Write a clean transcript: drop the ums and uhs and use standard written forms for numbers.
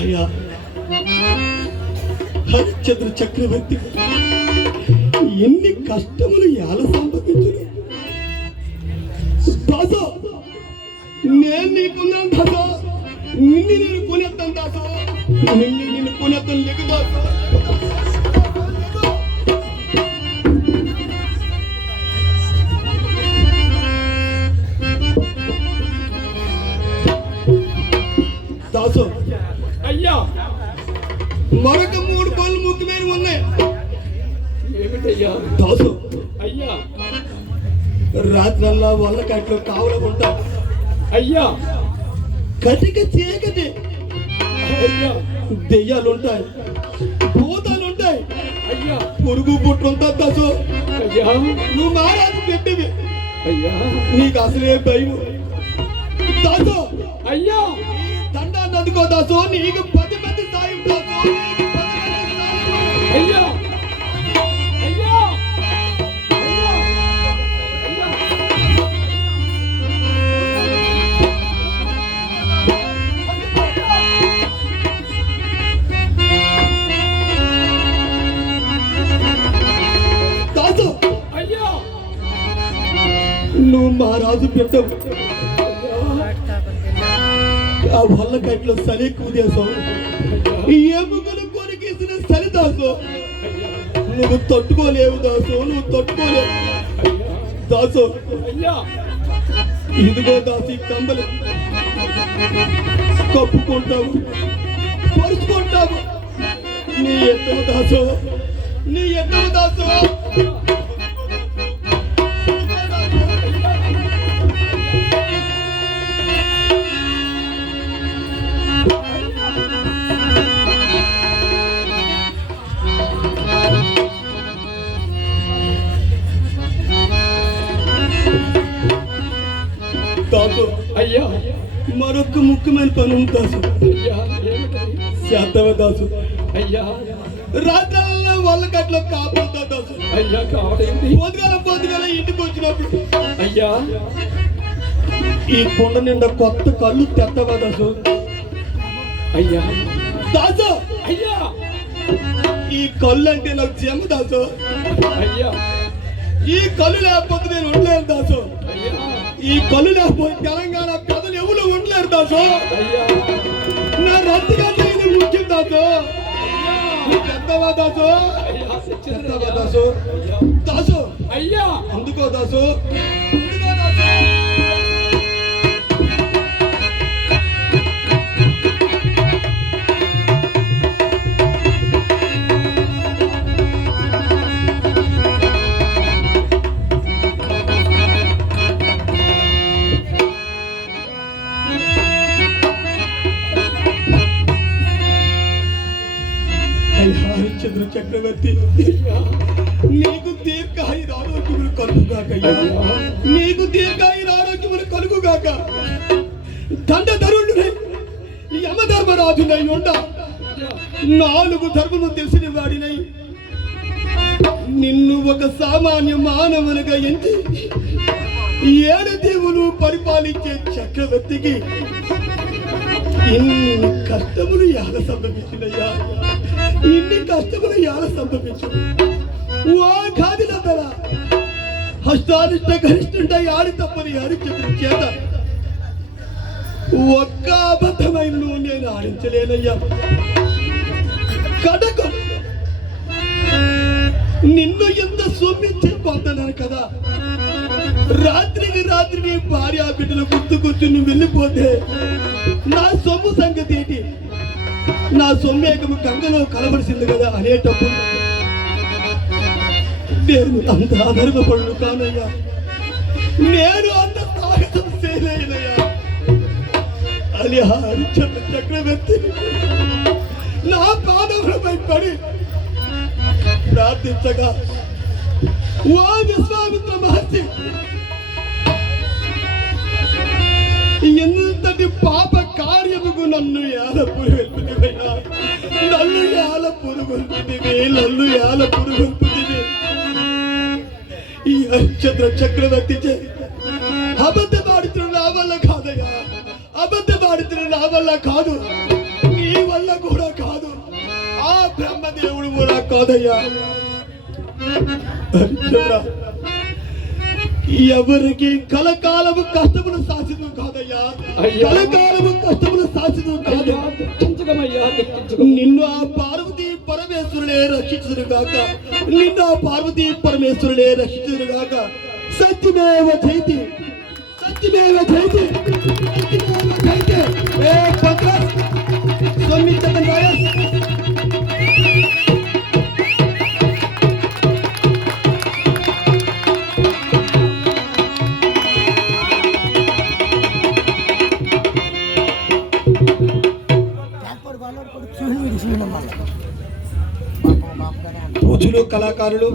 అయ్యా హరిశ్చంద్ర చక్రవర్తి ఎన్ని కష్టములు ఎలా సంభవించరు దాసో నేను నీకున్నాను దాసో నిన్ను నేను కొనేస్తాను దాసో నిన్ను కొనేస్తాను లేకు దాసో దాసో అయ్యా మరొక 3 పనులు ముఖ్యమైన ఉన్నాయి. ఏమిటయ్యా? దాసు అయ్యా రాత్రల్లా వల్లకట్లో కావలకుంటా అయ్యా. కటిక చీకటి అయ్యా దెయ్యాలుంటాయి, భూతాలుంటాయి, అయ్యా పురుగు పుట్టుంటా దాసు. అయ్యా నువ్వు మారాకు పెట్టివి, అయ్యా నీకు అసలే భయం దాసు. అయ్యా దండాన్ని అందుకో దాసు, నీకు 10 మంది సాయం దాసు. అయ్యా అయ్యా దాసు అయ్యా నువ్వు మా రాజు పెట్టవు, ఆ వల్లకట్లో చలి ఎక్కువ చేసావు, ఎముకలు కొరికేసిన చలి దాసు. నువ్వు తట్టుకోలేవు దాసు, నువ్వు తట్టుకోలేవు దాసు. అయ్యా ఇదిగో దాసు, ఈ కంబలు కప్పుకుంటావు, పరుచుకుంటావు. నీ ఎత్తము దాసు, నీ ఎత్తము దాసు. దాసు అయ్యా మరొక ముఖ్యమైన పని ఉంది దాసు. అయ్యా ఏమిటది? చేద్దావా దాసు? అయ్యా రాత్రులలో వల్లకట్లో కాపుతా దాసు. అయ్యా కావడేంటి? పొద్దుగాల ఇంటికి వచ్చినప్పుడు అయ్యా ఈ కొండ నిండా కొత్త కళ్ళు తెత్తవా దాసు. అయ్యా దాసు అయ్యా ఈ కళ్ళు అంటే నాకు జమ దాసు. అయ్యా ఈ కళ్ళు లేకపోతే నేను ఉండలేను దాసు. అయ్యా ఈ కళ్ళు లేకపోతే తెలంగాణ ప్రజలు ఎవరు ఉండలేరు దాసు. అయ్యా నా రక్తగడ్డ ఇది ముఖ్యం దాసు. తెత్తవా దాసు? అయ్యా తెత్తవా దాసు? దాసు అయ్యా అందుకో దాసు, అందుకో దాసు. హరిశ్చంద్ర చక్రవర్తి నీకు దీర్ఘాయుర ఆరోగ్యములు కలుగుగాకయ్యా, నీకు దీర్ఘాయుర ఆరోగ్యములు కలుగుగాక. దండధరుణ్ణి యమధర్మరాజునై ఉండ 4 ధర్మము తెలిసిన వాడినై నిన్ను ఒక సామాన్య మానవునిగా ఎంచి 7 దీవులు పరిపాలించే చక్రవర్తికి ఇన్ని కష్టములు ఎలా సంభవించినయ్యా, ఇన్ని కష్టములు ఎలా సంభవించు. ఓ ఖాదిలందర హస్తానిష్ట గరిష్ఠుండ ఆడి తప్పని హరిశ్చంద్రుడి చేత ఒక్క అబద్ధమైన నేను ఆడించలేనయ్యా. కడకం నిన్ను ఎంత సొమ్మించి పొందనాను కదా, రాత్రికి రాత్రి నీ భార్య బిడ్డలు గుర్తుకొచ్చి నువ్వు వెళ్ళిపోతే నా సొమ్ము సంగతి ఏంటి? నా సొమ్మేకము గంగలో కలవలసింది కదా అనేటప్పుడు నేను అంత అధర్మపడు కానయ్యా, నేను అంత సాహసం చేయలేనయ్యా అని హరిశ్చంద్ర చక్రవర్తి నా పాదములపై పడి ప్రార్థించగా, ఓ విశ్వామిత్ర మహర్షి, ఎంతటి పాప కార్యముకు నన్ను ఏల పురుగొల్పుతివయ్యా, నన్ను ఏల పురుగొల్పుతివి, నన్ను ఏల పురుగొల్పుతివి. ఈ హరిశ్చంద్ర చక్రవర్తి అబద్ధమాడుతున్న నా వల్ల కాదయ్యా, అబద్ధమాడుతున్న నా వల్ల కాదు. నీ వల్ల కూడా కాదు, ఆ బ్రహ్మదేవుడు కూడా కాదయ్యా. హరిశ్చంద్ర, ఎవరికి కలకాలము కష్టములు శాశ్వతం కాదయ్యా. కలకాలము కష్టములు శాశ్వతం కాదు. దుఃఖించకమయ్యా, దుఃఖించకం. నిన్ను ఆ పార్వతీ పరమేశ్వరుడే రక్షించును గాక. నిన్ను ఆ పార్వతీ పరమేశ్వరుడే రక్షించును గాక. సత్యమేవ జయతి, సత్యమేవ జయతి, సత్యమేవ జయతి. ఏ పంకజ్, సోమిచ్చంద్ర నాయక్. పూజలు కళాకారులు